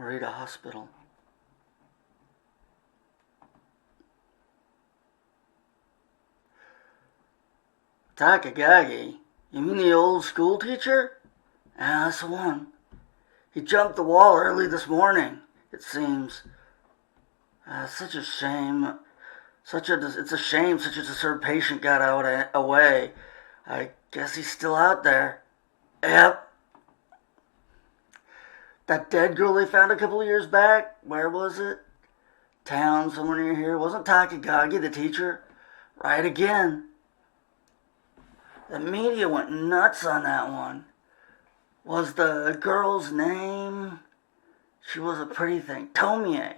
Morita Hospital. Takagagi? You mean the old school teacher? Ah, that's the one. He jumped the wall early this morning, it seems. Such a shame. It's a shame such a disturbed patient got away. I guess he's still out there. Yep. That dead girl they found a couple of years back, where was it? Town, somewhere near here. Wasn't Takagagi the teacher? Right again. The media went nuts on that one. Was the girl's name? She was a pretty thing. Tomie,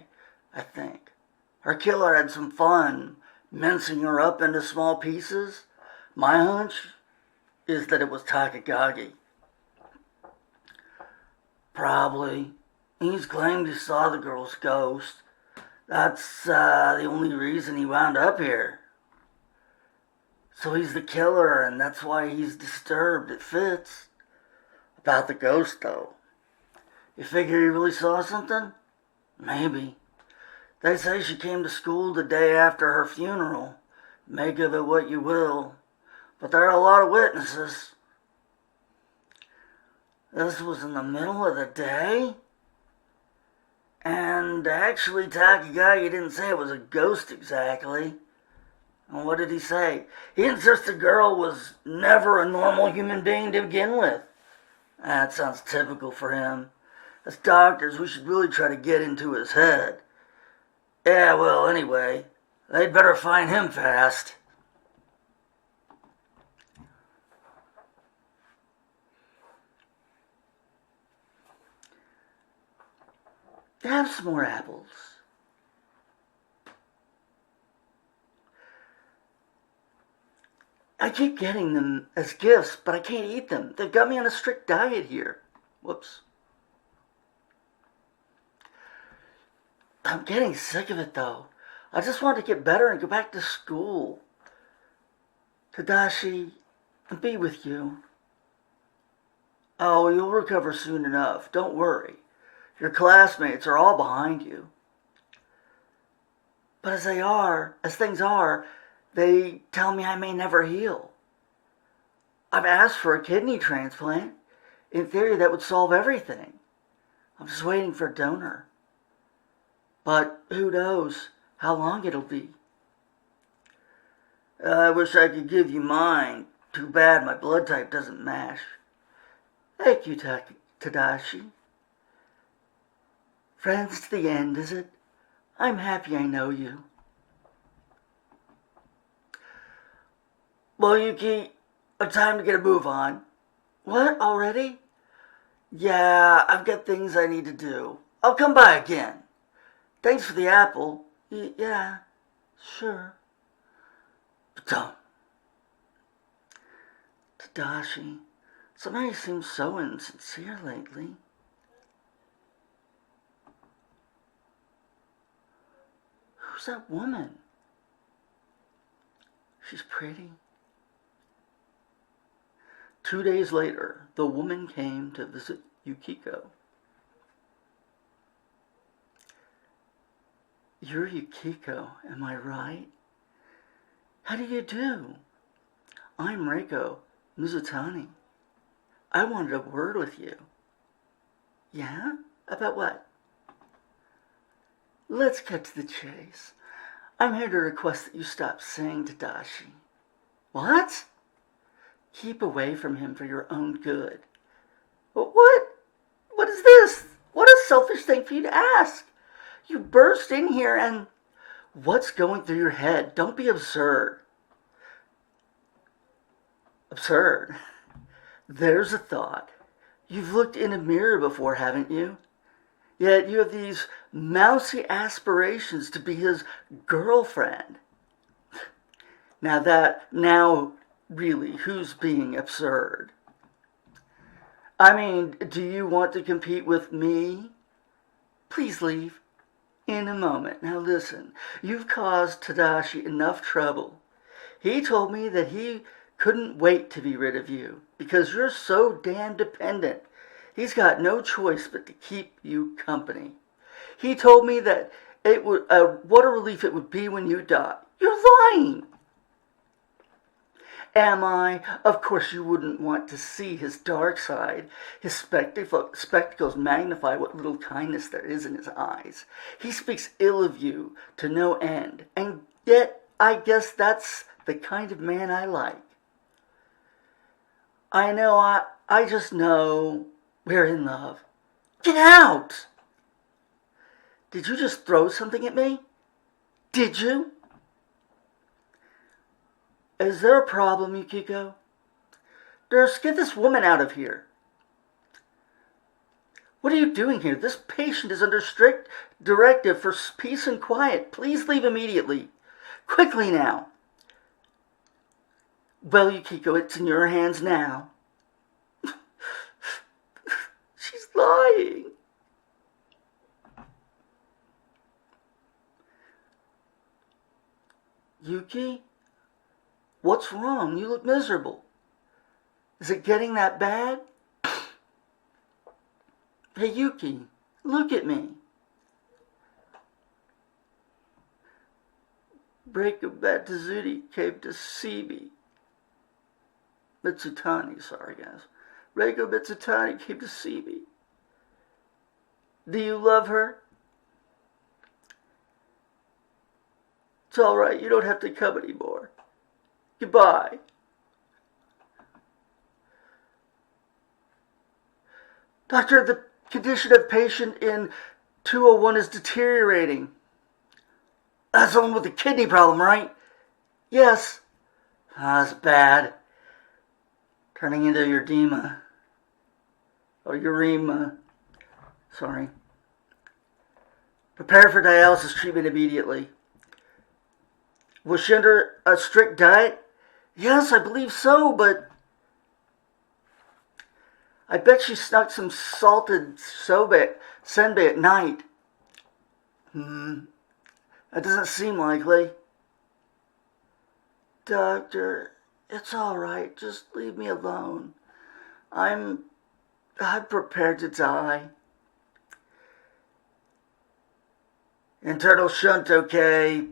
I think. Her killer had some fun mincing her up into small pieces. My hunch is that it was Takagagi. Probably. He's claimed he saw the girl's ghost. That's the only reason he wound up here. So he's the killer, and that's why he's disturbed. It fits. About the ghost, though. You figure he really saw something? Maybe. They say she came to school the day after her funeral. Make of it what you will. But there are a lot of witnesses. This was in the middle of the day? And actually, Takagagi didn't say it was a ghost exactly. And what did he say? He insists the girl was never a normal human being to begin with. That sounds typical for him. As doctors, we should really try to get into his head. Yeah, well, anyway, they'd better find him fast. Have some more apples. I keep getting them as gifts, but I can't eat them. They've got me on a strict diet here. Whoops. I'm getting sick of it, though. I just want to get better and go back to school. Tadashi, I'll be with you. Oh, you'll recover soon enough. Don't worry. Your classmates are all behind you. But as things are, they tell me I may never heal. I've asked for a kidney transplant. In theory, that would solve everything. I'm just waiting for a donor. But who knows how long it'll be. I wish I could give you mine. Too bad my blood type doesn't match. Thank you, Tadashi. Friends to the end, is it? I'm happy I know you. Well, Yuki, time to get a move on. What, already? Yeah, I've got things I need to do. I'll come by again. Thanks for the apple. Yeah, sure. But don't. Tadashi, somebody seems so insincere lately. Who's that woman? She's pretty. 2 days later, the woman came to visit Yukiko. You're Yukiko, am I right? How do you do? I'm Reiko Mizutani. I wanted a word with you. Yeah? About what? Let's cut to the chase. I'm here to request that you stop saying Tadashi. What? Keep away from him for your own good. What? What is this? What a selfish thing for you to ask. You burst in here and... What's going through your head? Don't be absurd. Absurd? There's a thought. You've looked in a mirror before, haven't you? Yet you have these mousy aspirations to be his girlfriend. Now, really, who's being absurd? I mean, do you want to compete with me? Please leave. In a moment. Now listen, you've caused Tadashi enough trouble. He told me that he couldn't wait to be rid of you because you're so damn dependent. He's got no choice but to keep you company. He told me that it would, what a relief it would be when you die. You're lying. Am I? Of course you wouldn't want to see his dark side. His spectacles magnify what little kindness there is in his eyes. He speaks ill of you to no end, and yet I guess that's the kind of man I like. I know, I just know we're in love. Get out! Did you just throw something at me? Did you? Is there a problem, Yukiko? Nurse, get this woman out of here. What are you doing here? This patient is under strict directive for peace and quiet. Please leave immediately. Quickly now. Well, Yukiko, it's in your hands now. She's lying. Yuki? What's wrong? You look miserable. Is it getting that bad? Hey, Yuki, look at me. Reiko Matsuzuri came to see me. Mitsutani, sorry guys. Reiko Mitsutani came to see me. Do you love her? It's all right, you don't have to come anymore. Goodbye. Doctor, the condition of patient in 201 is deteriorating. That's the one with the kidney problem, right? Yes. That's bad. Turning into edema. Or urema. Sorry. Prepare for dialysis treatment immediately. Was she under a strict diet? Yes, I believe so, but I bet she snuck some salted senbei at night. That doesn't seem likely. Doctor, it's all right. Just leave me alone. I'm prepared to die. Internal shunt, okay.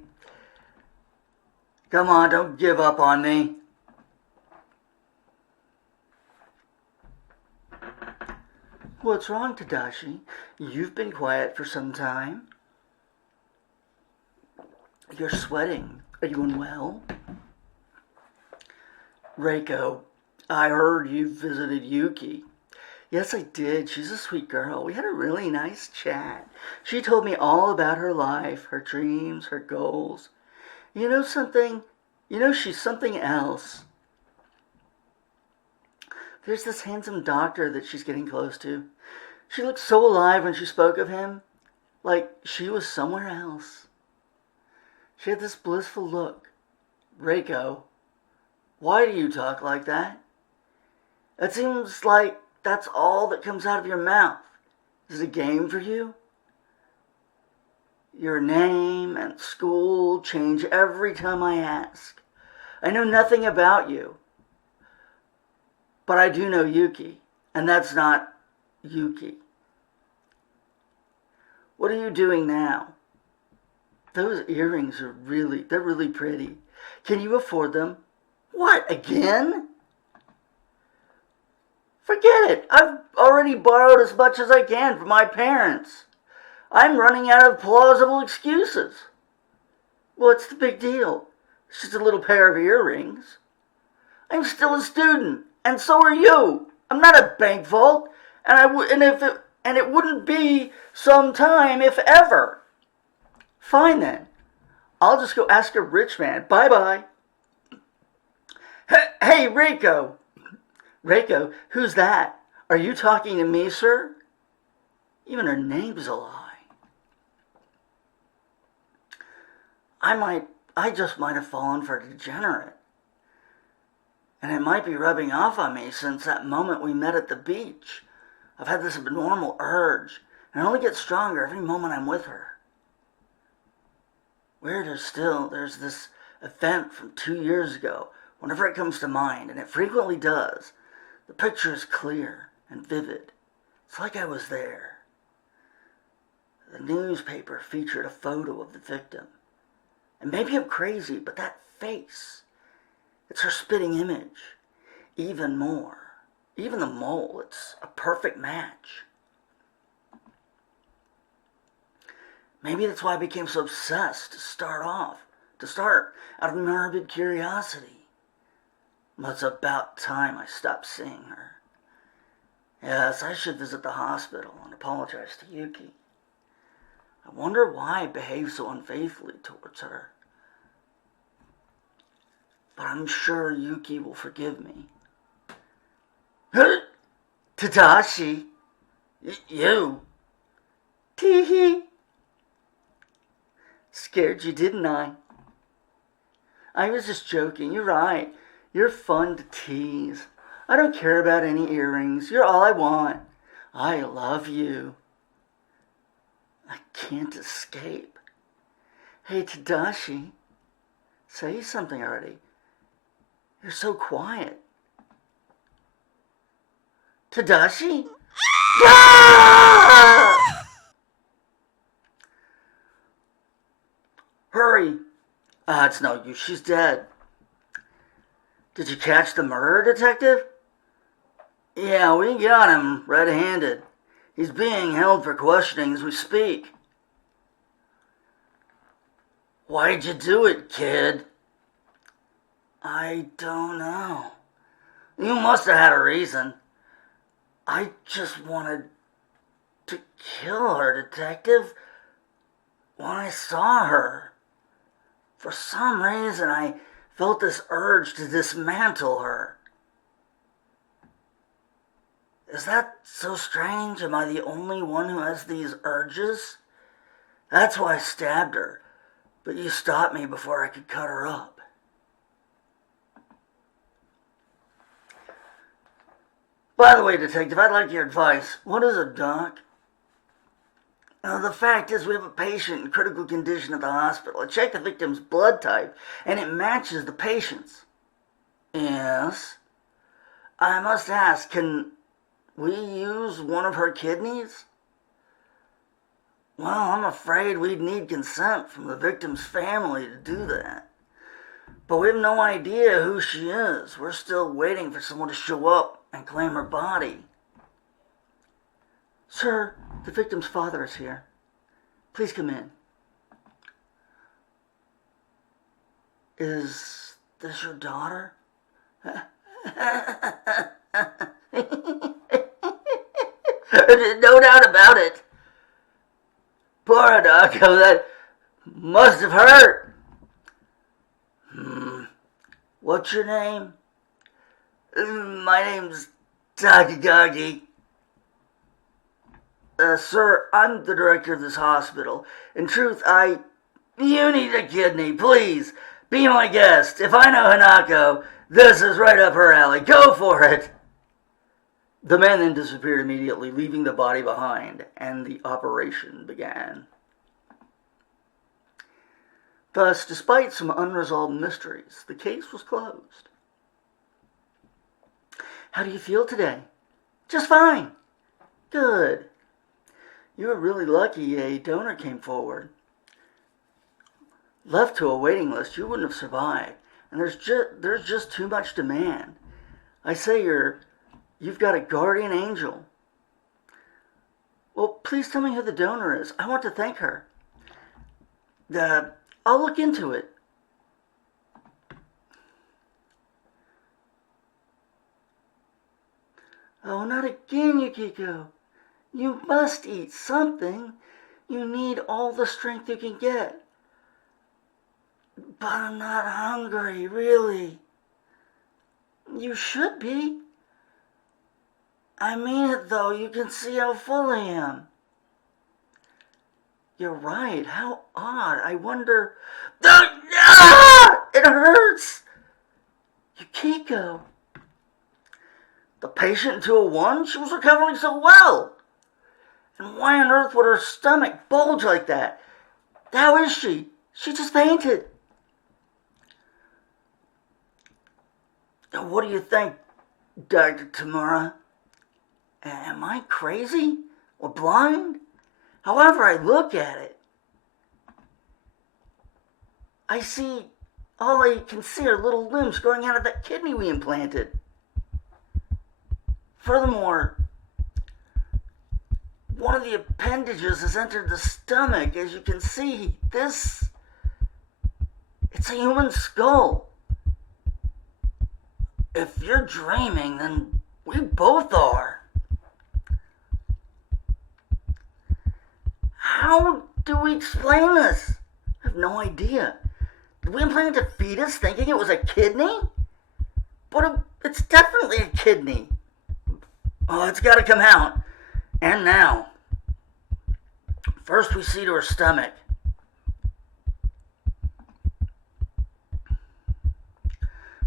Come on, don't give up on me. What's wrong, Tadashi? You've been quiet for some time. You're sweating. Are you unwell? Reiko, I heard you visited Yuki. Yes, I did. She's a sweet girl. We had a really nice chat. She told me all about her life, her dreams, her goals. You know something? You know she's something else. There's this handsome doctor that she's getting close to. She looked so alive when she spoke of him, like she was somewhere else. She had this blissful look. Reiko, why do you talk like that? It seems like that's all that comes out of your mouth. Is it a game for you? Your name and school change every time I ask. I know nothing about you. But I do know Yuki, and that's not Yuki. What are you doing now? Those earrings are they're really pretty. Can you afford them? What, again? Forget it. I've already borrowed as much as I can from my parents. I'm running out of plausible excuses. What's the big deal? It's just a little pair of earrings. I'm still a student, and so are you. I'm not a bank vault, and it wouldn't be some time if ever. Fine then. I'll just go ask a rich man. Bye-bye. Hey, Reiko. Reiko, who's that? Are you talking to me, sir? Even her name's a lie. I just might have fallen for a degenerate. And it might be rubbing off on me since that moment we met at the beach. I've had this abnormal urge, and it only gets stronger every moment I'm with her. Weirder still, there's this event from 2 years ago, whenever it comes to mind, and it frequently does. The picture is clear and vivid. It's like I was there. The newspaper featured a photo of the victim. And maybe I'm crazy, but that face, it's her spitting image. Even more. Even the mole, it's a perfect match. Maybe that's why I became so obsessed to start out of morbid curiosity. But it's about time I stopped seeing her. Yes, I should visit the hospital and apologize to Yuki. I wonder why I behaved so unfaithfully towards her. But I'm sure Yuki will forgive me. Tadashi, you. Tee-hee. Scared you, didn't I? I was just joking. You're right. You're fun to tease. I don't care about any earrings. You're all I want. I love you. I can't escape. Hey, Tadashi, say something already. You're so quiet. Tadashi? Ah! Hurry. It's no use. She's dead. Did you catch the murderer, detective? Yeah, we got him red-handed. He's being held for questioning as we speak. Why'd you do it, kid? I don't know. You must have had a reason. I just wanted to kill her, detective. When I saw her, for some reason I felt this urge to dismantle her. Is that so strange? Am I the only one who has these urges? That's why I stabbed her, but you stopped me before I could cut her up. By the way, detective, I'd like your advice. What is a doc? The fact is we have a patient in critical condition at the hospital. I checked the victim's blood type, and it matches the patient's. Yes? I must ask, can we use one of her kidneys? Well, I'm afraid we'd need consent from the victim's family to do that. But we have no idea who she is. We're still waiting for someone to show up and claim her body. Sir, the victim's father is here. Please come in. Is this your daughter? No doubt about it. Poor Adako, that must have hurt. What's your name? My name's Takagagi. Sir, I'm the director of this hospital. In truth, You need a kidney, please. Be my guest. If I know Hanako, this is right up her alley. Go for it. The man then disappeared immediately, leaving the body behind, and the operation began. Thus, despite some unresolved mysteries, the case was closed. How do you feel today? Just fine. Good. You were really lucky a donor came forward. Left to a waiting list, you wouldn't have survived. And there's just too much demand. I say you've got a guardian angel. Well, please tell me who the donor is. I want to thank her. I'll look into it. Oh, not again, Yukiko. You must eat something. You need all the strength you can get. But I'm not hungry, really. You should be. I mean it, though. You can see how full I am. You're right. How odd. I wonder... It hurts! Yukiko. The patient in 201? She was recovering so well. And why on earth would her stomach bulge like that? How is she? She just fainted. What do you think, Dr. Tamura? Am I crazy? Or blind? However I look at it, all I can see are little limbs growing out of that kidney we implanted. Furthermore, one of the appendages has entered the stomach. As you can see, it's a human skull. If you're dreaming, then we both are. How do we explain this? I have no idea. Did we implant a fetus thinking it was a kidney? But it's definitely a kidney. Oh, it's got to come out. And now. First we see to her stomach.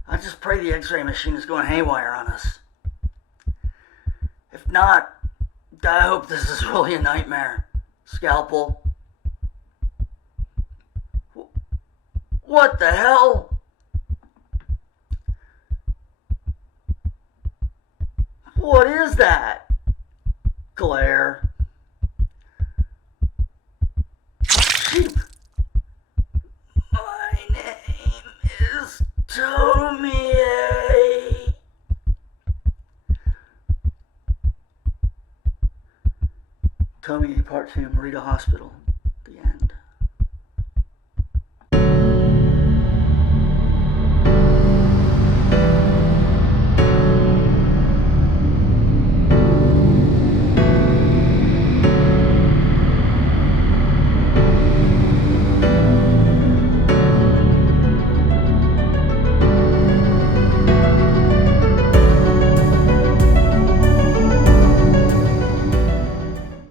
I just pray the x-ray machine is going haywire on us. If not, I hope this is really a nightmare. Scalpel. What the hell? What is that? Glare. Sheep. My name is Tomie. Tomie, Part 2, Marita Hospital.